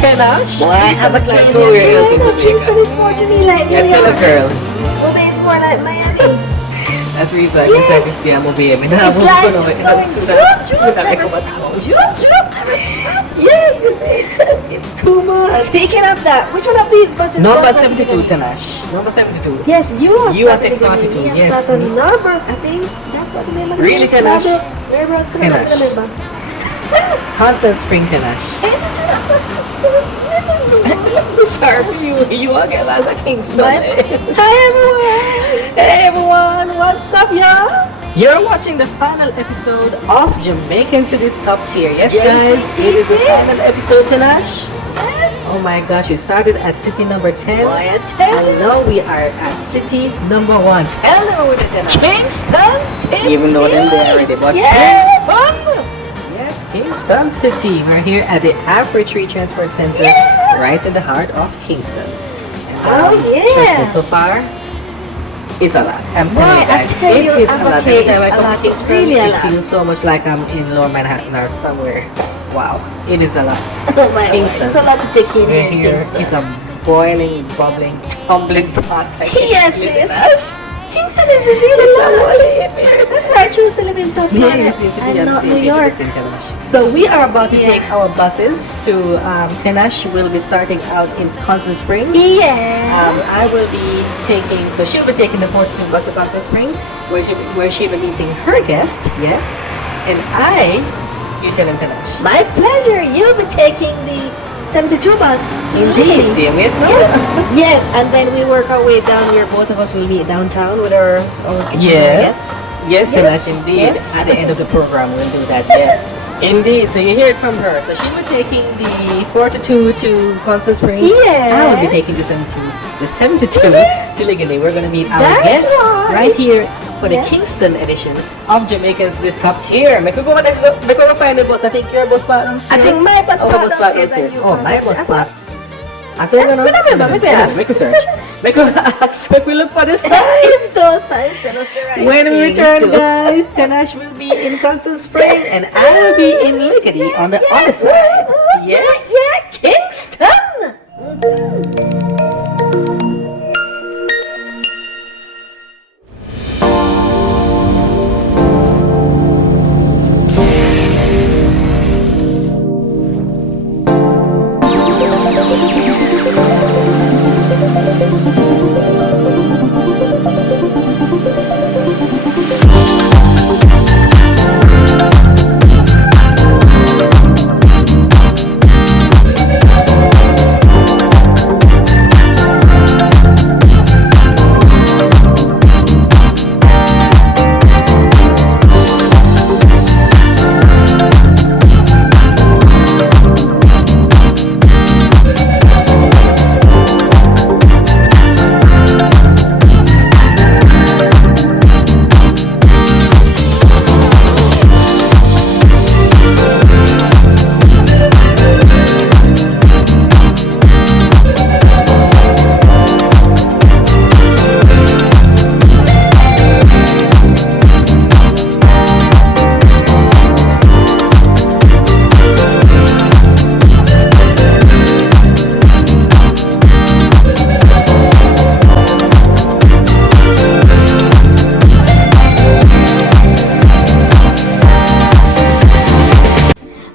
Te Nashe? Boy, Like Ava-Kay and nowhere else in Kingston Jamaica. is more to me like New Yeah, tell a York. girl. Roving is more like Miami. That's the reason I decided to stay a movie. I mean, I It's won't like go it's nowhere going else. never stop. Never stop. Yes, it's too much. Speaking of that, which one of these buses? Number goes back to 72, Jamaica? Te Nashe. Number 72. Yes, you are. You are starting take 42, again. yes. That's another. I think that's what the name of the Really, Te Nashe? Where else can Te I Nashe. remember? Constant Spring, Te Nashe. Sorry for you. You all get lots of Kingston. Hi everyone. Hey everyone, what's up, y'all? You're watching the final episode of Jamaican Cities Top Tier. Yes, guys, it is the final episode, Te Nashe. Yes. Oh my gosh, we started at city number 10. Boy, I tell And you. now we are at city number 1. Tell them what it is. Kingston City. Even though they're there already, but Yes. Kingston. Yes, Kingston City. We're here at the Afro-Tree Transport Center, Yes. right in the heart of Kingston. And, Oh, yeah. Trust me, so far, it's a lot. I'm Boy, telling you I guys, tell you, it is a lot. Ava-Kay Every time I is a come lot. to It's Kingston, really a it lot. feels so much like I'm in Lower Manhattan or somewhere. Wow, it is a lot. Oh my God. Kingston. It's a lot to take in We're here. here. It's a boiling, bubbling, tumbling pot. I can Yes, feel yes. it. Kingston is really a lot. That's why I chose to live in South Yeah, Florida you seem to be and on the not same New page York. with this thing, Te Nashe. So we are about to Yeah. take our buses to Te Nashe. We'll be starting out in Constant Spring. Yeah. I will be taking, so she'll be taking the 42 bus to Constant Spring, where she'll be meeting her guest, yes, and you tell him Te Nashe. My pleasure. You'll be taking the 72 bus. Indeed, same way, so. Yes, and then we work our way down here. Both of us will meet downtown with our Yes. Yes, Te Yes. Nashe, indeed. Yes. At the end of the program, we'll do that. Yes. Indeed. So you hear it from her. So she'll be taking the 42 to Constant Spring. Yes. I will be taking the 72. The 72 to Ligani. We're going to meet our That's guest right. here for the Yes. Kingston edition of Jamaica's This Top Tier. Make we go next. Make we go find the bus. I think your bus part downstairs. I think my bus Oh, part bus part downstairs and downstairs. you Oh, part my bus upstairs. part. I said, no, no. We don't remember, make we ask. Make we search. Make we ask. Make we look for the sign. If those signs tell us the right When we thing return, to- guys, Te Nashe will be in Constant Spring and I will be in Lickety on the other side. Yes, Kingston.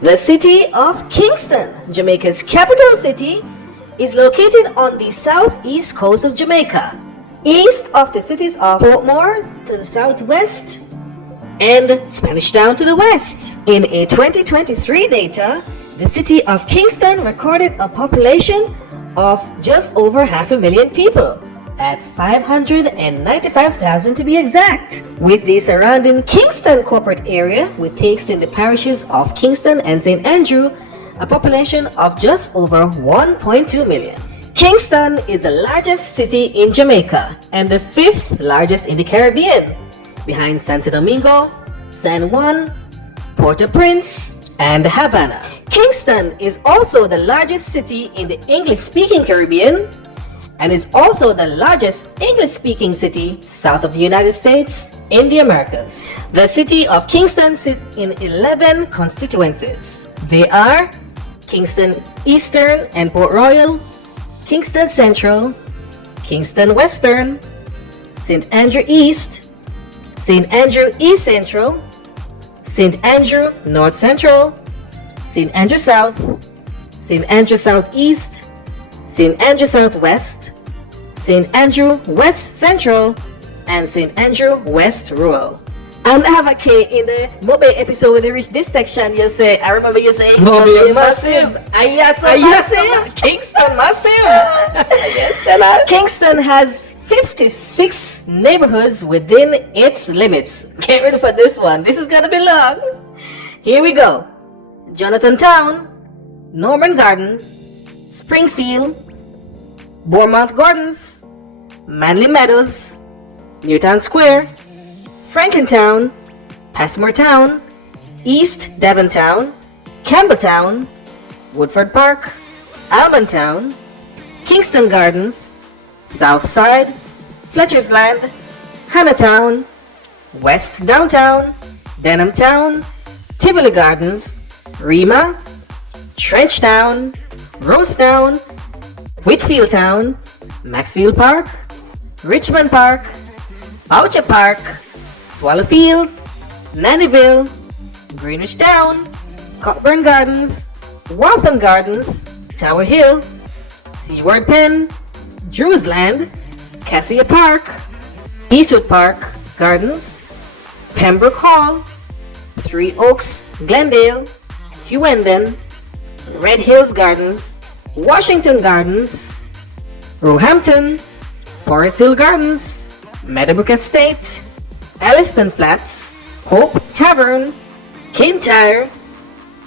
The city of Kingston, Jamaica's capital city, is located on the southeast coast of Jamaica, east of the cities of Portmore to the southwest and Spanish Town to the west. In a 2023 data, the city of Kingston recorded a population of just over 500,000 people, at 595,000 to be exact. With the surrounding Kingston corporate area, which takes in the parishes of Kingston and St. Andrew, a population of just over 1.2 million. Kingston is the largest city in Jamaica and the 5th largest in the Caribbean, behind Santo Domingo, San Juan, Port-au-Prince, and Havana. Kingston is also the largest city in the English-speaking Caribbean and is also the largest English-speaking city south of the United States in the Americas. The city of Kingston sits in 11 constituencies. They are Kingston Eastern and Port Royal, Kingston Central, Kingston Western, St. Andrew East, St. Andrew East Central, St. Andrew North Central, St. Andrew South, St. Andrew Southeast, St. Andrew Southwest, St. Andrew West Central, and St. Andrew West Rural. And Ava-Kay, in the Mobile episode when they reach this section, you say, I remember you saying Mobile massive. Massive. Kingston massive. Yes, Stella. Kingston has 56 neighborhoods within its limits. Get ready for this one. This is gonna be long. Here we go. Jonathan Town, Norman Gardens, Springfield, Bournemouth Gardens, Manly Meadows, Newtown Square, Franklin Town, Passmore Town, East Devon Town, Campbell Town, Woodford Park, Almond Town, Kingston Gardens, Southside, Fletcher's Land, Hannahtown, West Downtown, Denham Town, Tivoli Gardens, Rima, Trenchtown, Rosetown, Whitfield Town, Maxfield Park, Richmond Park, Boucher Park, Swallowfield, Nannyville, Greenwich Town, Cockburn Gardens, Waltham Gardens, Tower Hill, Seaward Pen, Drews Land, Cassia Park, Eastwood Park Gardens, Pembroke Hall, Three Oaks, Glendale, Hughenden, Red Hills Gardens, Washington Gardens, Roehampton, Forest Hill Gardens, Meadowbrook Estate, Elliston Flats, Hope Tavern, Kintyre,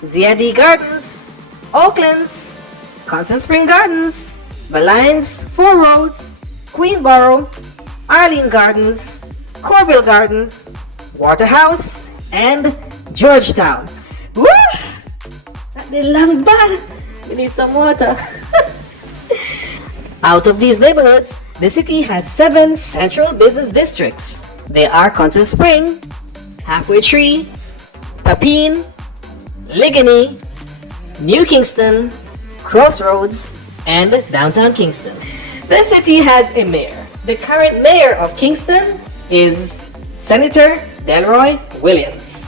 ZD Gardens, Oaklands, Constant Spring Gardens, Belines, Four Roads, Queenborough, Arlene Gardens, Corville Gardens, Waterhouse, and Georgetown. Woo! That long bad. We need some water. Out of these neighborhoods, the city has 7 central business districts. They are Constant Spring, Halfway Tree, Papine, Ligony, New Kingston, Crossroads, and Downtown Kingston. The city has a mayor. The current mayor of Kingston is Senator Delroy Williams.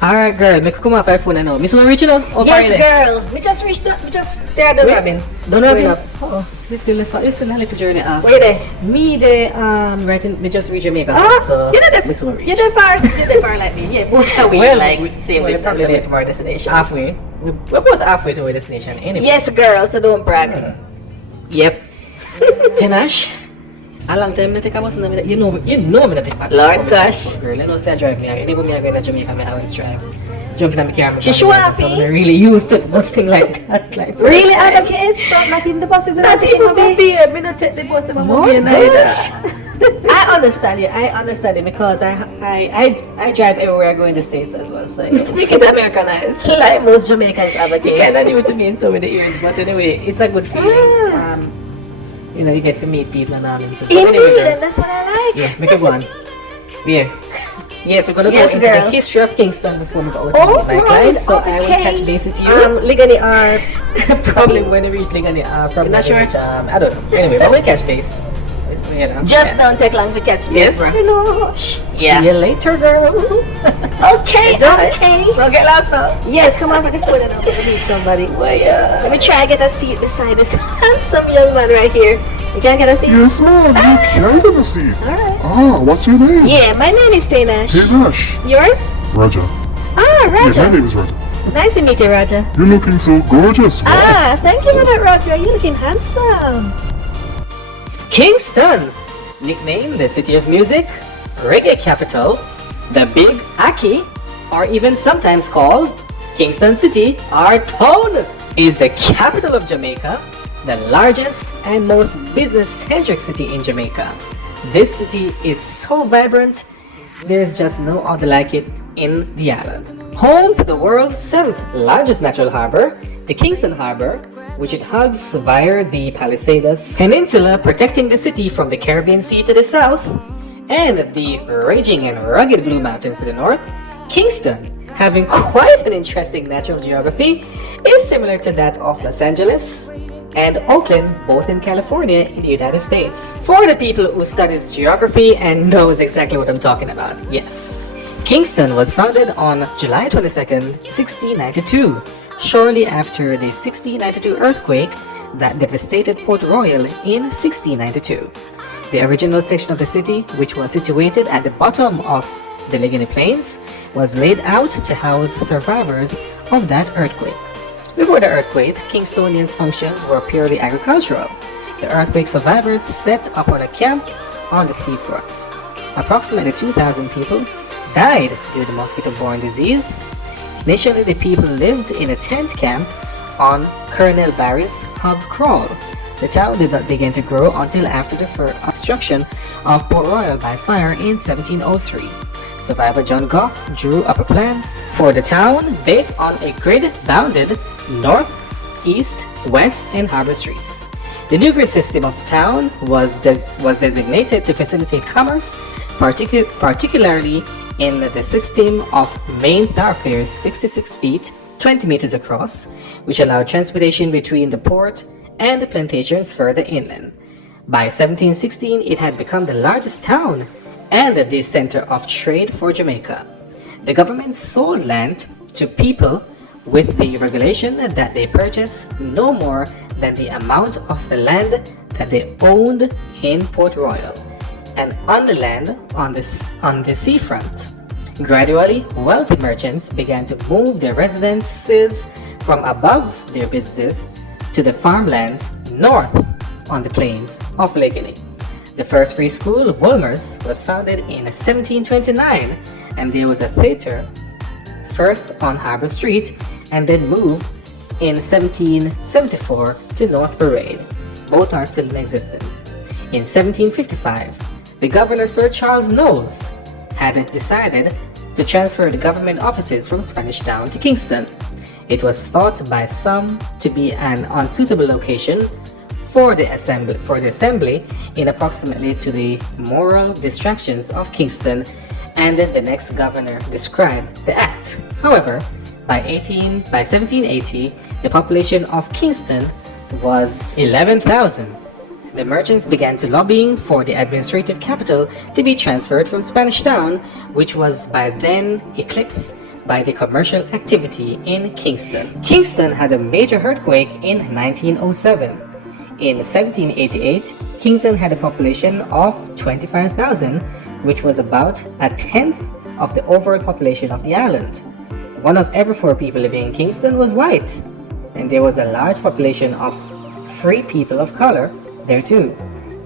Alright, girl, make come off iPhone now. Miss Original? Yes, girl. We just reached the, we just stared at Robin. Don't Robin. Up. Oh, we still a little journey off. Where they? Me, writing, we just reach Jamaica. Oh, so you're the Miss Original. you're the far, you're the far like me. Yeah, both are we Well, like same well, distance probably away from our destination. Halfway. We're both halfway to our destination anyway. Yes, girl. So don't brag. Yep. Te Nashe. A long time I take a bus and you know me not take a Lord gosh. Girl, you know say I drive me. Anyway, me I go to Jamaica, I always drive. Jumping on my car. She sure happy? So I'm really used to bus thing like that. Like Really, Ava-Kay? So not even the buses are not even for me. Me not take the bus to my mom neither. I understand you. I understand it because I drive everywhere I go in the States as well. So yes. We get Americanized. Like most Jamaicans, Ava-Kay. Kind of new to me in so many years, but anyway, it's a good feeling. You know, you get to meet people and all. Indeed, and that's what I like. Yeah, make it go on. Yeah. Yes, we're gonna go into girl. the history of Kingston before we go out Oh, with my right, clients. So I will okay. catch base with you. Ligany are Probably when we reach Ligani, probably Not sure? reach, I don't know. Anyway, but we'll catch base. You know. just don't take long to catch Yes, bro. bro. Yeah. See you later, girl. Okay, Enjoy. okay. Don't get lost now. Yes, come on for the phone and I'll meet somebody. Well, yeah. Let me try and get a seat beside this handsome young man right here. You can't get a seat? Yes, ma'am. You can get a seat. Alright. Ah, what's your name? Yeah, my name is Te Nashe. Te Nashe. Yours? Raja. Ah, Yeah, my Raja. name is Raja. Nice to meet you, Raja. You're looking so gorgeous. Wow. Ah, thank you for that, Raja. You're looking handsome. Kingston, nicknamed the city of music, reggae capital, the Big Aki, or even sometimes called Kingston City, our town, is the capital of Jamaica, the largest and most business-centric city in Jamaica. This city is so vibrant, there's just no other like it in the island. Home to the world's 7th largest natural harbor, the Kingston Harbor, which it hugs via the Palisades Peninsula, protecting the city from the Caribbean Sea to the south, and the raging and rugged Blue Mountains to the north. Kingston, having quite an interesting natural geography, is similar to that of Los Angeles and Oakland, both in California in the United States. For the people who studies geography and knows exactly what I'm talking about, yes. Kingston was founded on July 22nd, 1692, shortly after the 1692 earthquake that devastated Port Royal in 1692. The original section of the city, which was situated at the bottom of the Allegheny Plains, was laid out to house survivors of that earthquake. Before the earthquake, Kingstonians' functions were purely agricultural. The earthquake survivors set up on a camp on the seafront. Approximately 2,000 people died due to mosquito-borne disease. Initially, the people lived in a tent camp on Colonel Barry's Hub Crawl. The town did not begin to grow until after the destruction of Port Royal by fire in 1703. Survivor John Goff drew up a plan for the town based on a grid bounded north, east, west, and harbor streets. The new grid system of the town was designated to facilitate commerce, particularly in the system of main thoroughfares 66 feet, 20 meters across, which allowed transportation between the port and the plantations further inland. By 1716, it had become the largest town and the center of trade for Jamaica. The government sold land to people with the regulation that they purchase no more than the amount of the land that they owned in Port Royal and on the land on the seafront. Gradually, wealthy merchants began to move their residences from above their businesses to the farmlands north on the plains of Allegheny. The first free school, Wolmer's, was founded in 1729, and there was a theater first on Harbor Street and then moved in 1774 to North Parade. Both are still in existence. In 1755, the Governor Sir Charles Knowles had decided to transfer the government offices from Spanish Town to Kingston. It was thought by some to be an unsuitable location for the assembly in approximately to the moral distractions of Kingston, and the next governor described the act. However, by 1780, the population of Kingston was 11,000. The merchants began to lobbying for the administrative capital to be transferred from Spanish Town, which was by then eclipsed by the commercial activity in Kingston. Kingston had a major earthquake in 1907. In 1788, Kingston had a population of 25,000, which was about a tenth of the overall population of the island. One of every 4 people living in Kingston was white, and there was a large population of free people of color there too,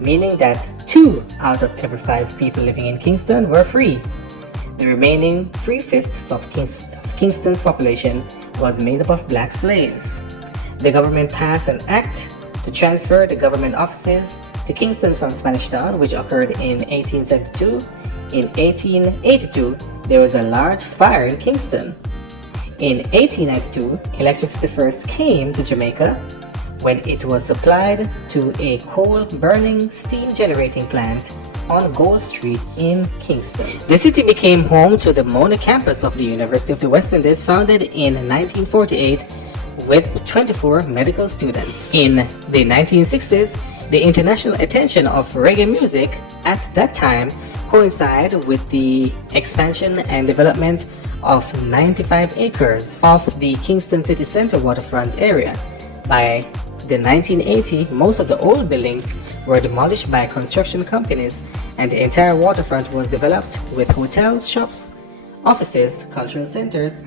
meaning that 2 out of every 5 people living in Kingston were free. The remaining 3/5 of Kingston's population was made up of black slaves. The government passed an act to transfer the government offices to Kingston from Spanish Town, which occurred in 1872. In 1882, there was a large fire in Kingston. In 1892, electricity first came to Jamaica when it was supplied to a coal-burning steam generating plant on Gold Street in Kingston. The city became home to the Mona campus of the University of the West Indies, founded in 1948 with 24 medical students. In the 1960s, the international attention of reggae music at that time coincided with the expansion and development of 95 acres of the Kingston City Center waterfront area. By the 1980, most of the old buildings were demolished by construction companies, and the entire waterfront was developed with hotels, shops, offices, cultural centers,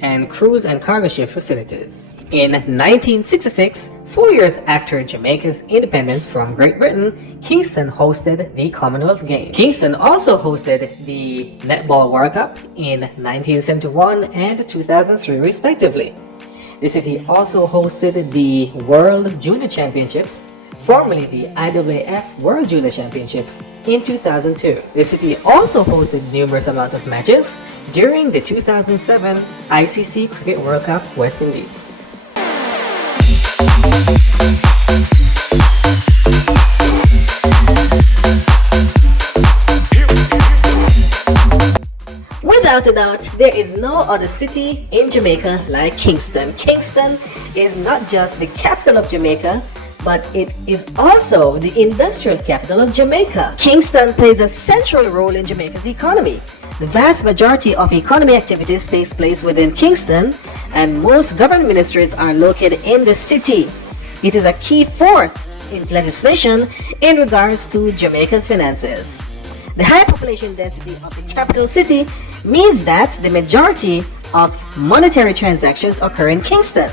and cruise and cargo ship facilities. In 1966, 4 years after Jamaica's independence from Great Britain, Kingston hosted the Commonwealth Games. Kingston also hosted the Netball World Cup in 1971 and 2003 respectively. The city also hosted the World Junior Championships, formerly the IAAF World Junior Championships, in 2002. The city also hosted numerous amount of matches during the 2007 ICC Cricket World Cup West Indies. With Without a doubt, there is no other city in Jamaica like Kingston. Kingston is not just the capital of Jamaica, but it is also the industrial capital of Jamaica. Kingston plays a central role in Jamaica's economy. The vast majority of economy activities takes place within Kingston, and most government ministries are located in the city. It is a key force in legislation in regards to Jamaica's finances. The high population density of the capital city means that the majority of monetary transactions occur in Kingston,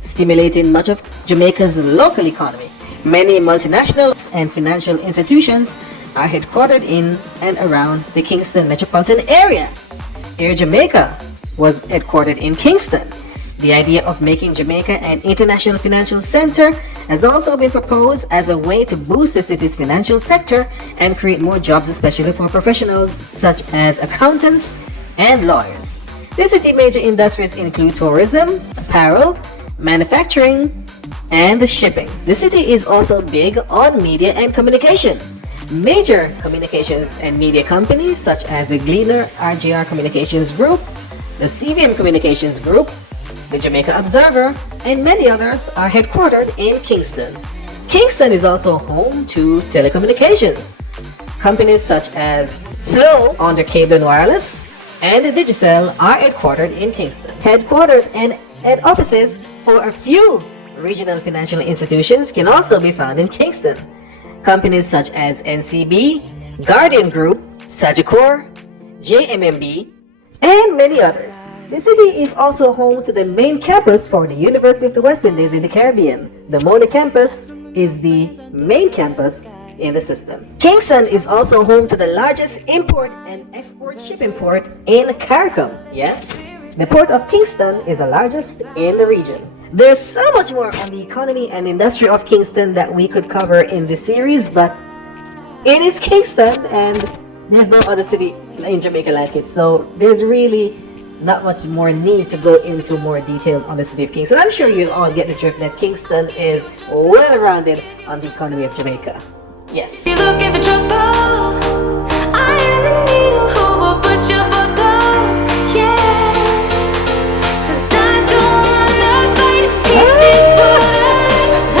stimulating much of Jamaica's local economy. Many multinational and financial institutions are headquartered in and around the Kingston metropolitan area. Air Jamaica was headquartered in Kingston. The idea of making Jamaica an international financial center has also been proposed as a way to boost the city's financial sector and create more jobs, especially for professionals such as accountants and lawyers. The city's major industries include tourism, apparel, manufacturing, and shipping. The city is also big on media and communication. Major communications and media companies such as the Gleaner RGR Communications Group, the CVM Communications Group, the Jamaica Observer, and many others are headquartered in Kingston. Kingston is also home to telecommunications. Companies such as Flow under Cable and Wireless and Digicel are headquartered in Kingston. Headquarters and offices for a few regional financial institutions can also be found in Kingston. Companies such as NCB, Guardian Group, Sagicor, JMMB, and many others. The city is also home to the main campus for the University of the West Indies in the Caribbean. The Mona campus is the main campus in the system. Kingston is also home to the largest import and export shipping port in CARICOM. Yes, the port of Kingston is the largest in the region. There's so much more on the economy and industry of Kingston that we could cover in this series, but it is Kingston and there's no other city in Jamaica like it. So there's really not much more need to go into more details on the city of Kingston. I'm sure you all get the drift that Kingston is well rounded on the economy of Jamaica. Yes. You're looking for trouble. I am in need of who will push your bubble. Yeah. 'Cause I don't wanna fight pieces for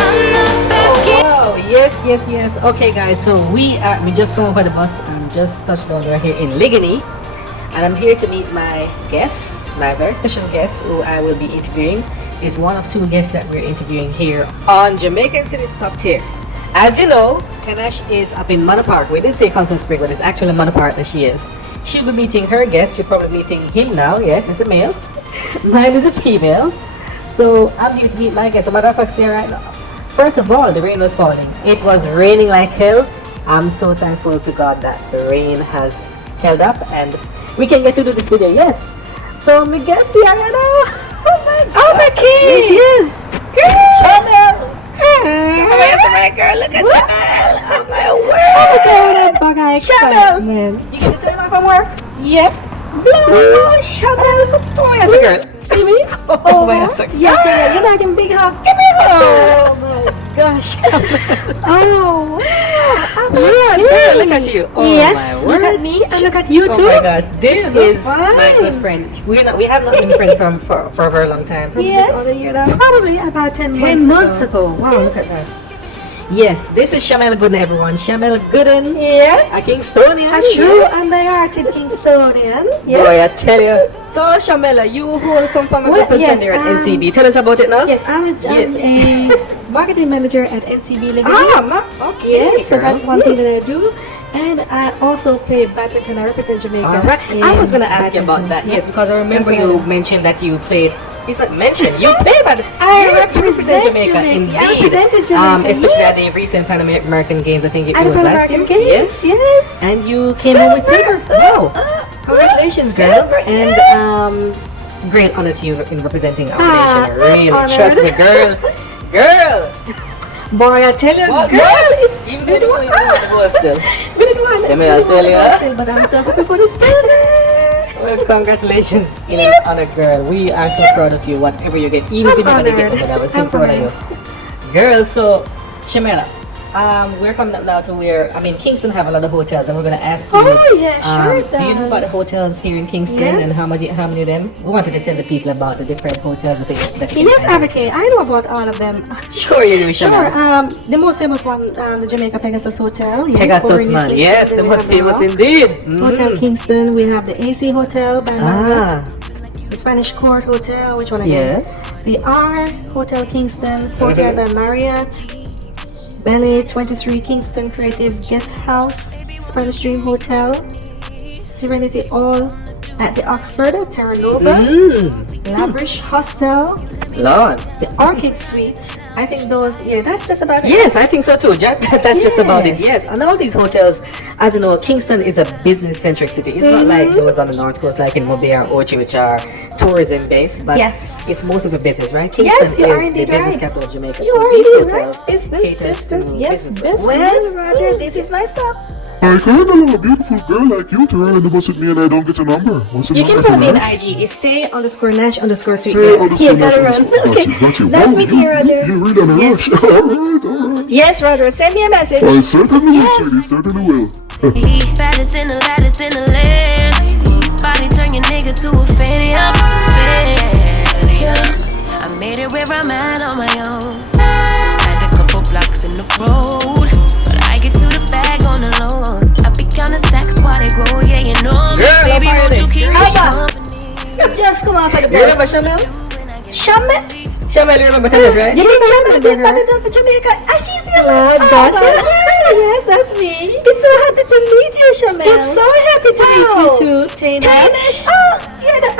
I'm not backing. Oh, yes. Okay, guys, so we just come over the bus and just touched down right here in Ligony. And I'm here to meet my guest, my very special guest who I will be interviewing. Is one of two guests that we're interviewing here on Jamaican Cities Top Tier. As you know, Te Nashe is up in Manor Park. We didn't say Constant Spring, but it's actually Manor Park that she is. She'll be meeting her guest. She'll probably be meeting him now. Yes, it's a male. Mine is a female. So I'm here to meet my guest. As a matter of fact, stay right now. First of all, the rain was falling. It was raining like hell. I'm so thankful to God that the rain has held up and we can get to do this video. Yes. So my guest here, you know. Oh my God. Ava-Kay. Here she is. Shanelle. Oh my girl, look at Shanelle. Oh my word. Shanelle. You get to take off from work? Yep. Oh, Shanelle. Come on, yes, girl. See me? Oh my God. Yes, you're like a big hug. Give me a hug. Oh my gosh. Oh. Girl, look at you. Oh, Yes, my look word. at me and look at you Oh too. my gosh, this is fine. my good friend. We have not been friends for a very long time. Yes. Just over a year now. Probably about 10 months ago. Wow, look at that. Yes, this is Shanelle Gooden, everyone. Shanelle Gooden. Yes. A Kingstonian. A true and the hearted Kingstonian. Yes. Boy, I tell you. So, Shamela, you hold some form of Well, position yes, there at NCB. Tell us about it now. Yes, I'm a marketing manager at NCB Ligony. Okay. Yes, so girl. that's one thing that I do. And I also play badminton. I represent Jamaica. All right. I was going to in ask you about that. badminton. Yes, because I remember That's you right. mentioned that you played. It's not mentioned. You play badminton. I Yes, you represent Jamaica. Jamaica. Indeed. I represented Jamaica, Especially at yes. the recent Pan American Games. I think it And was Pan last year. American Games, yes. And you came home with silver. Wow. Congratulations, girl. And great honor to you in representing our nation. Really, honored. trust me, girl. Girl. Boy, I tell you, Well, girl, yes. Even though you won the gold still. we didn't want Let me tell you. still, but I'm so happy for the silver. Well, congratulations in an honor, girl. We are so proud of you, whatever you get. Even if you never get honored. it, I was so I'm proud of you. Girl, so, Shamela, we're coming up now to where Kingston have a lot of hotels, and we're gonna ask you. Oh, yeah, sure it Do you know about the does. hotels here in Kingston and Yes. how many of them? We wanted to tell the people about the different hotels that they Yes, Ava-Kay, I know about all of them. Sure, you do, Sure. Shanelle. The most famous one, the Jamaica Pegasus Hotel. Yes, Pegasus over in man, Kingston, yes, then the we most have famous Rock. indeed. Hotel Kingston. We have the AC Hotel by Marriott. Ah, The Spanish Court Hotel. Which one again? yes. The R Hotel Kingston. Courtyard by Marriott. Belly 23 Kingston Creative Guest House. Spanish Dream Hotel. Serenity All at the Oxford Terra Nova. Labrish Hostel. Lord. The Orchid Suite. I think those, that's just about it. Yes, I think so too. That's just about it. Yes. Yes, and all these hotels, as you know, Kingston is a business-centric city. It's not like those on the north coast, like in Mobile or Ochi, which are tourism-based. But Yes. it's most of a business, right? Yes, Kingston you are is the indeed business right. capital of Jamaica. You so are these indeed hotels right. Business, caters business, to yes, business. Well, Roger, this is my stop. I can't allow a beautiful girl like you to ride on the bus with me and I don't get your number. What's your You can number, follow me on Nash? IG. It's stay_Nash_sweet. Stay Here, _Nash gotta run. _ Okay. Got you. Nice Wow, meeting you, Roger. You're really on a rush. Alright. Yes, Roger. Send me a message. I certainly will, Yes. sweetie. Certainly will. Baddest in the latest in the land. Body turn your nigga to a fanny up. I made it where I'm at on my own. Had a couple blocks in the road, but I get to the bag on the low. I be counting stacks while they grow. Yeah, you know me, Girl, baby. I'm Won't you keep me Ava. company? Just come off of the You remember bus. Shanelle? Shamet. Shanelle, you remember Shanelle, right? You mean Shamet did badminton for Jamaica? And she's here. Oh, gosh. Yes, that's me. It's so happy to meet you, Shamel. It's so happy to meet you too, Te Nashe. Oh, you're the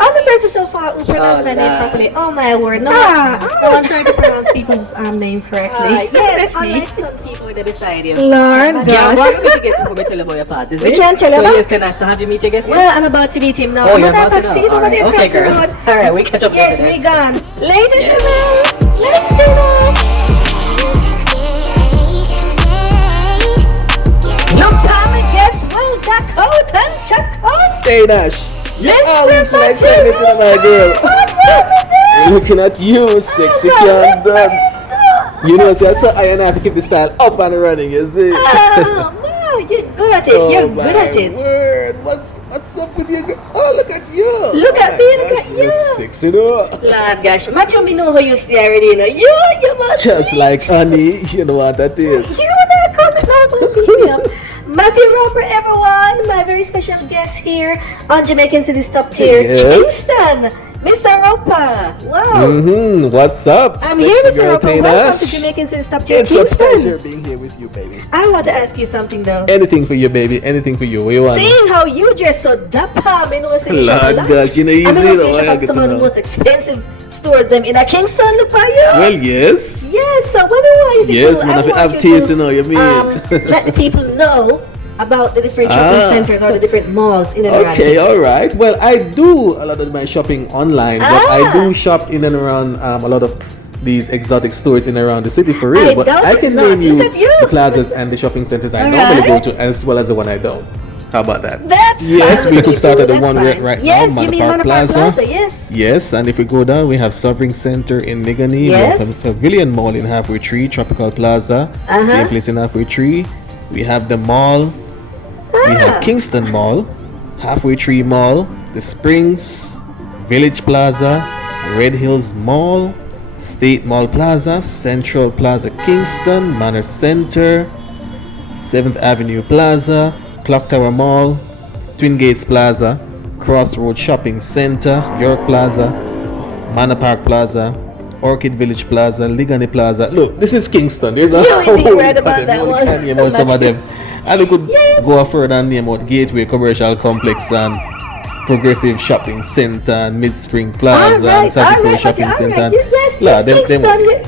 other person so far who pronounced my name nah. properly. Oh my word, no. Ah, I was trying to pronounce people's name correctly. Yes, That's me. unlike some people with the beside you. Lord, Yeah, gosh. what are we guess before we tell you about your parties? We can't tell you so about- yes, Te Nashe, so have you meet your guest yet? Well, I'm about to meet him now. Oh, you're But about I've to seen know. over there Alright, across okay, the girl. road. Alright, we catch up Yes, later we then. gone. Later, Shamel. Later, Te Nashe. Look, Pam, guess well, that coat and shut on. Te Nashe, you Mr. always like saying it to my girl. Looking at you, sexy candle. You know, so I and I have to keep the style up and running, you see? Oh, wow, you're good at it. You're good at it. Word. What's up with you? Oh, look at you. Look Oh at my me, look gosh, at you're you. sexy, though. Lord gosh, Matthew, me know how you stay already, you know. You must Just see. like honey, you know what that is. You not coming out with me. Matthew Roper, everyone, my very special guest here on Jamaican Cities Top Tier, Yes. Kingston, Mr. Roper. Wow. What's up? I'm sexy here, Mr. girl, Roper. Te Welcome to Nashe? Jamaican Cities Top Tier, It's a Kingston. pleasure being here with you, baby. I want to ask you something though. Anything for you, baby. Anything for you. What you want? Seeing how you dress so dappa, me know say you shop a Lord lot. gosh, you know, easy, I mean, though, you shop I at get some to of the know. most expensive stores them in a Kingston, look for you. Well, yes. Yes, so what do I Yes, man, if you have taste, you know, you mean. let the people know about the different shopping centers or the different malls in and around Okay, Kingston. all right. Well, I do a lot of my shopping online, but I do shop in and around a lot of these exotic stores in and around the city for real. I But doubt I it can not. name you Look at you. the plazas and the shopping centers I normally go to, as well as the one I don't. How about that? That's Yes, fine we with could me, start too. at the That's one fine. right yes, now, you mean Manor Park Manor Park Plaza. Plaza, yes. Yes, and if we go down, we have Sovereign Center in Nigani, Yes. we have Pavilion Mall in Halfway Tree, Tropical Plaza, same place in Halfway Tree. We have the mall, we have Kingston Mall, Halfway Tree Mall, The Springs, Village Plaza, Red Hills Mall, State Mall Plaza, Central Plaza Kingston, Manor Center, 7th Avenue Plaza, Clock Tower Mall, Twin Gates Plaza, Crossroad Shopping Center, York Plaza, Manor Park Plaza, Orchid Village Plaza, Ligani Plaza. Look, this is Kingston. There's a You indeed whole right lot about of that them. one. Can't name out some of them. And we could Yes. go further and name out Gateway Commercial Complex and Progressive Shopping Center and Mid-Spring Plaza and Sagicor Shopping Center. Yes, Lah, yes, Kingston.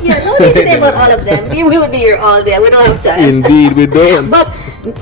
Yeah, no need to name out all of them. We would be here all day. We don't have time. Indeed, we don't. But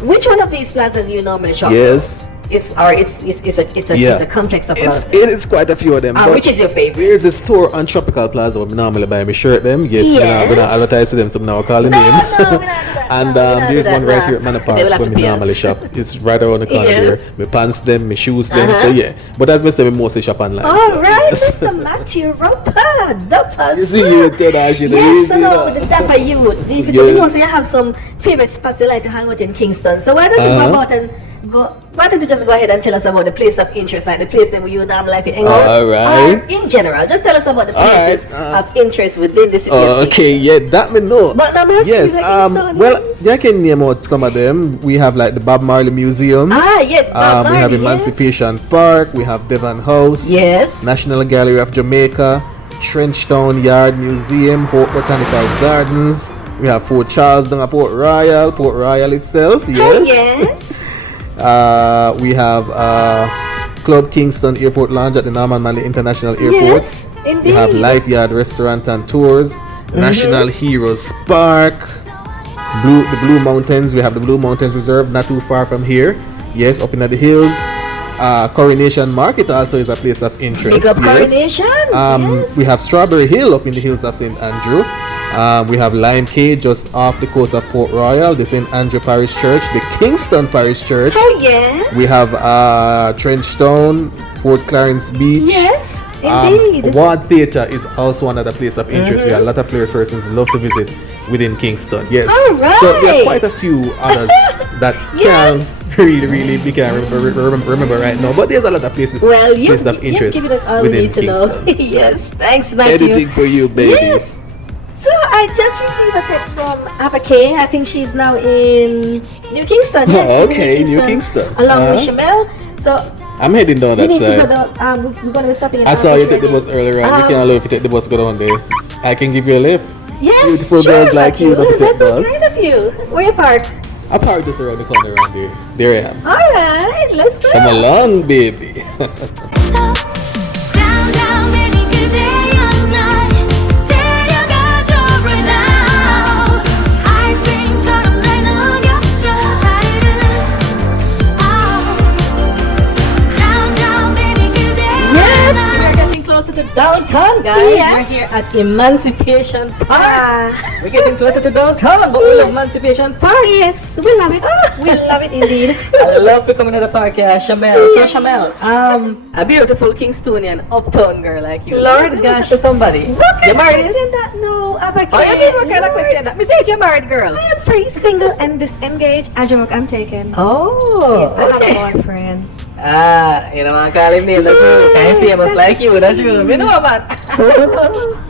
which one of these plazas do you normally shop? Yes. It's a complex of a lot. It's quite a few of them. But Which is your favorite? there's a store on Tropical Plaza where we normally buy my shirt them. Yes, we're not advertise to them, so I'm now calling No, name. no, we're not do that. And No, we're not there's do one that, right no. here at Manor Park They will have where to we pay normally us. shop. It's right around the corner Yes. there. My pants them, my shoes them. So yeah. But as I say, we mostly shop online. All so. right, Mr. Matthew Roper, Dappa. You see you Te Nashe, Yes, you no, see the that? Dappa youth. If you Yes. know, so you have some favorite spots you like to hang out in Kingston. So why don't you go about and go? Why don't you just go ahead and tell us about the place of interest, like the place that you normally like to hang out? All right. Or in general, just tell us about the All right, places of interest within the city. of Kingston. Okay, yeah, that me know. But now, must Yes, be like Kingston, well, yeah. you can name out some of them. We have like the Bob Marley Museum. Yes, Bob We have Marley, Emancipation Park. We have Devon House. Yes. National Gallery of Jamaica. Trenchtown Yard Museum. Hope Botanical Gardens. We have Fort Charles down at Port Royal itself. Oh, Yes. yes. We have Club Kingston Airport Lounge at the Norman Manley International Airport. Yes, We indeed. have Life Yard Restaurant and Tours. National Heroes Park. The Blue Mountains. We have the Blue Mountains Reserve not too far from here. Yes, up in the hills. Coronation Market also is a place of interest. Big up yes. Coronation. Yes. We have Strawberry Hill up in the hills of St. Andrew. We have Lime Cay just off the coast of Port Royal, the St. Andrew Parish Church, the Kingston Parish Church. Oh, yes. We have Trenchtown, Fort Clarence Beach. Yes, indeed. Ward Theatre is also another place of interest where a lot of players persons love to visit within Kingston. Yes. All right. So there are quite a few others that Yes. we can't remember right now. But there's a lot of places, Well, you places of interest giving us all we within need to know. Kingston. Yes, thanks, Matthew. Anything for you, baby. Yes. So I just received a text from Ava-Kay. I think she's now in New Kingston. Yes, she's Okay, in New Kingston. Along with Uh-huh. Shanelle. So I'm heading down you that need to go side. down. We're going to be stopping in I saw you Ava-Kay take the bus already. earlier on. You can't allow if you take the bus go down there. I can give you a lift. Yes, Beautiful sure, girls like you Matthew. don't take That's so bus. kind of you. Where you park? I parked just around the corner around there. There I am. All right, let's go. Come along, baby. So down, down, baby, good day and night. Tell you got your right now. Ice cream, shut up, let no get just down, down, baby, good day and Yes, night. we're getting closer to downtown, guys. Yes. We're here at Emancipation Park. We're getting closer to downtown, but we love Emancipation Park. Yes, we love it. We love it indeed. I love for coming to the park, Shamel. So Shamel, a beautiful Kingstonian uptown girl like you. Lord Listen gosh. to somebody. You married? Question that? No, Ava-Kay. Oh, you mean what kind of question that? Me say if you're married, girl. I am free, single, and disengaged. I joke, I'm taken. Oh, Yes, I okay. have a boyfriend. You know, I call him name. That's true. Kind of famous like you. That's true. We know, man.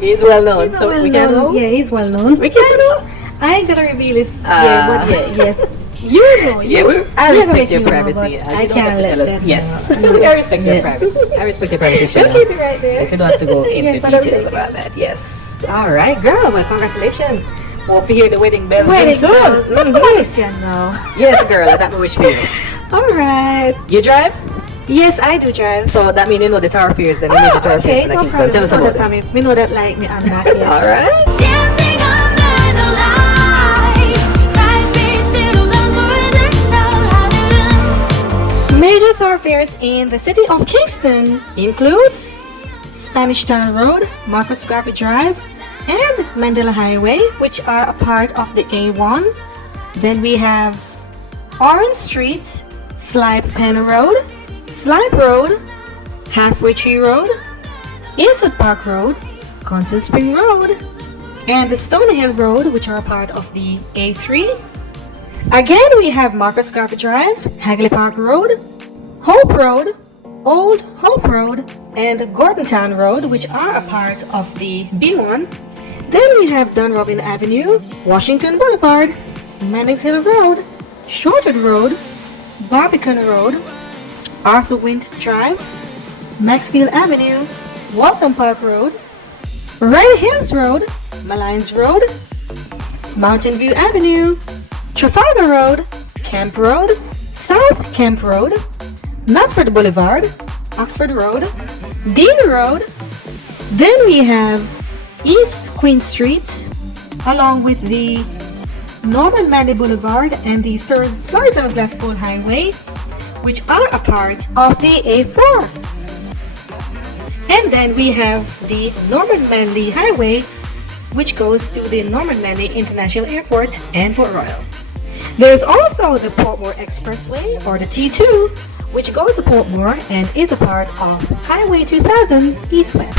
He's well known, He's so well we can known. know. Yeah, he's well known. We can know. I ain't gonna reveal his. Ah. Yes. You know. Yeah, I We're gonna respect let your you know, privacy. but You I don't can't have to let tell us. them Yes, know. I respect your Yeah. privacy. I respect your privacy, We'll Shanelle. keep it right there. Yes, you don't have to go into but I'm details taking- about that. Yes. All right, girl. Well, congratulations. Hope you hear the wedding bells Wedding soon. bells. Mhm. Christian now. Yes, girl. That's my wish for you. All right. You drive? Yes, I do drive. So that means you know the thoroughfares, then you know the thoroughfares okay, for the no Kingston. problem. Tell us We know about that, it. Pammy. We know that like me and that, yes. All right. Dancing under the light, 5 feet to the numbers and no Major thoroughfares in the city of Kingston includes Spanish Town Road, Marcus Garvey Drive, and Mandela Highway, which are a part of the A1. Then we have Orange Street, Slipe Pen Road, Slipe Road, Halfway Tree Road, Inwood Park Road, Constant Spring Road, and the Stony Hill Road, which are a part of the A3. Again, we have Marcus Garvey Drive, Hagley Park Road, Hope Road, Old Hope Road, and Gordontown Road, which are a part of the B1. Then we have Dunrobin Avenue, Washington Boulevard, Mannings Hill Road, Shorted Road, Barbican Road, Arthur Wint Drive, Maxfield Avenue, Waltham Park Road, Red Hills Road, Malines Road, Mountain View Avenue, Trafalgar Road, Camp Road, South Camp Road, Knutsford Boulevard, Oxford Road, Dean Road. Then we have East Queen Street, along with the Norman Manley Boulevard and the Sir Florissant Glasgow Highway. which are a part of the A4. And then we have the Norman Manley Highway, which goes to the Norman Manley International Airport and Port Royal. There's also the Portmore Expressway, or the T2, which goes to Portmore and is a part of Highway 2000 East-West.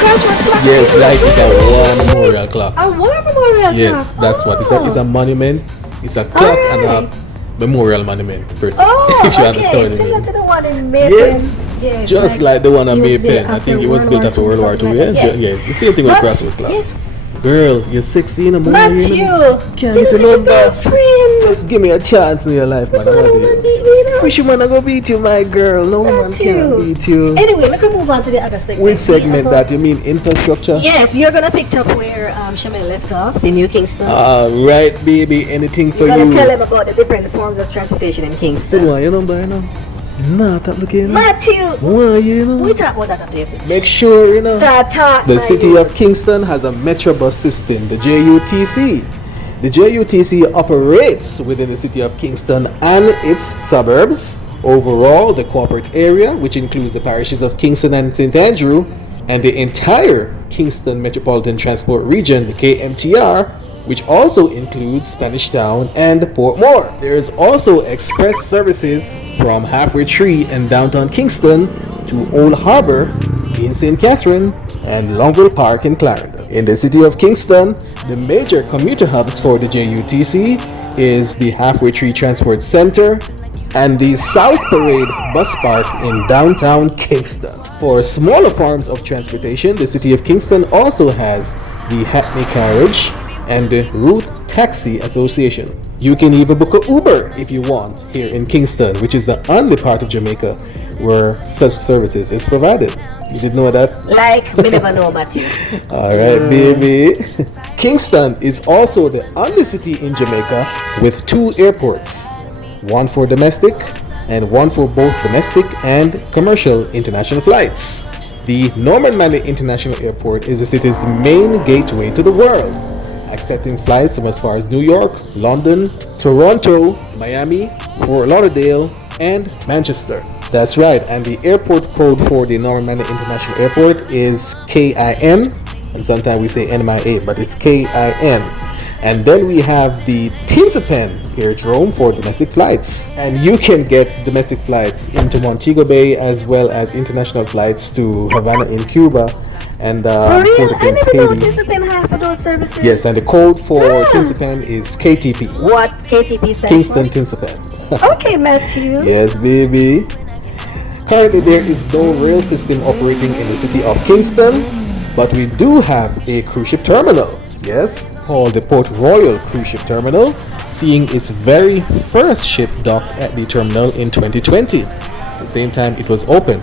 Crossroads clock. Yes, like it's a war memorial clock. A war memorial Yes, clock. that's what it's a. It's a monument. It's a clock and a memorial monument per se. Oh, if you okay, understand what I similar mean. to the one in Maypen. Yes. Yes, Just like the one it on was Maypen. built I think after it was built after World War II. something Yeah, like that. yeah. The same thing with But- Crossroads Clock. Yes, Girl, you're 16 and more. Matthew, Can't you get a look at your number. girlfriend. Just give me a chance in your life, man. I want you. Wish you man I go beat you, my girl. No man can beat you. Anyway, let me move on to the other segment. Which segment that you mean infrastructure? Yes, you're gonna pick up where Shanelle left off in New Kingston. Alright, baby, anything for You're gonna you. tell him about the different forms of transportation in Kingston. Sit down, your number, you know. Nah, stop looking. Matthew, Why, you know. we talk about that up there. Make sure, you know. Start talk. The my city youth. of Kingston has a Metrobus system, the JUTC. The JUTC operates within the city of Kingston and its suburbs. Overall, the corporate area, which includes the parishes of Kingston and St. Andrew, and the entire Kingston Metropolitan Transport Region, the KMTR, which also includes Spanish Town and Portmore. There is also express services from Halfway Tree in downtown Kingston to Old Harbor in St. Catherine and Longville Park in Clarendon. In the city of Kingston, the major commuter hubs for the JUTC is the Halfway Tree Transport Center and the South Parade Bus Park in downtown Kingston. For smaller forms of transportation, the city of Kingston also has the Hackney Carriage and the Route Taxi Association. You can even book an Uber if you want here in Kingston, which is the only part of Jamaica where such services is provided. You did know that? Like, we never know, Matthew. Alright, baby. Kingston is also the only city in Jamaica with 2 airports, one for domestic and one for both domestic and commercial international flights. The Norman Manley International Airport is the city's main gateway to the world, accepting flights from as far as New York, London, Toronto, Miami, Fort Lauderdale, and Manchester. That's right, and the airport code for the Norman Manley International Airport is KIN, and sometimes we say NMIA, but it's KIN. And then we have the Tinsapen Airdrome for domestic flights. And you can get domestic flights into Montego Bay as well as international flights to Havana in Cuba and For real? I Port-au-Prince, never know Haiti. Tinsapen half of those services. Yes, and the code for Yeah. Tinsapen is KTP. What KTP stands Kingston for? Tinsapen. Okay, Matthew. Yes, baby. Currently, there is no rail system operating in the city of Kingston, but we do have a cruise ship terminal. Yes, called the Port Royal Cruise Ship Terminal, seeing its very first ship docked at the terminal in 2020. At the same time it was opened.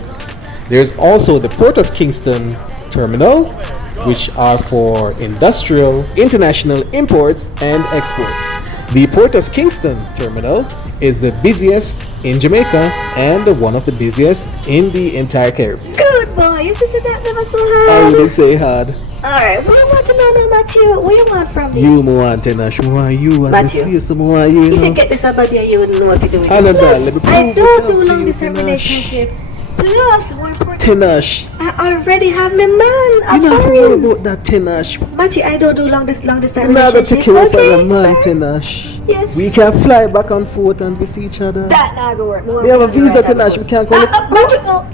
There's also the Port of Kingston Terminal, which are for industrial, international imports and exports. The Port of Kingston Terminal is the busiest in Jamaica and one of the busiest in the entire Caribbean. Good boy. You said that never so I hard. wouldn't say hard. Alright, what do you want to know now, Matthew? What do you want from me? You more want Te Nashe, more you as I Matthew. see some more you, If you know. get this about you, you wouldn't know what you're doing. I know that. Plus, Let me I prove don't myself do to long you, distance Te Nashe. relationship. Plus, more important, Te Nashe. I already have my man. You I'm not worry foreign. about that Te Nashe. Matthew, I don't do long distance I'm not gonna take relationship. you away from your Okay, man, sir? Te Nashe. Yes. We can fly back and forth and visit each other. That not gonna work. We have a visa, Te Nashe. We can't go. Matthew, no.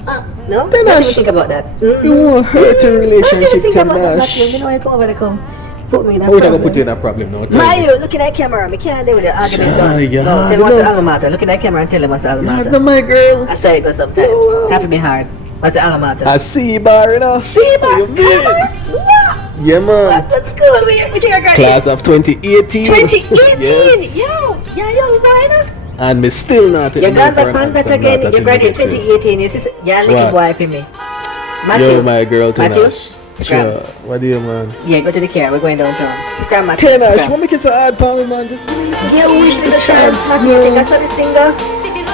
Te What do Nashe. you think about that? You won't hurt a What do you relationship, think Te about that, Matthew? You Nashe. know I come over to come put me in that How we gonna problem. put you in a problem now? Tell me. Mario, looking at camera, me can't deal with the argument. Shy, No, yeah, tell him I what's the know. alma mater. Looking at camera and tell him what's the alma You mater. know my girl. I say it goes sometimes. Oh, wow. Have to be hard. What's the alma mater? I see bar, you know. See, How you mean? Yeah, man. What school? Which year graduate? Class of 2018. 2018. Yes. Yo, why And me still not You in got for back an on that answer, again. not You at graduated negative. 2018. You see, yeah, little What? boy for me. Matthew. Yo, my girl, Te Matthew. Nashe. Scram. Sure. What do you, man? Yeah, go to the car. We're going downtown. Scram, Matthew. Te Nashe, Scram. what make it so hard for me, man? Just give me You wish to the chance, Matthew. You think I saw this thing go?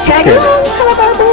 Tag along, Calabar boy.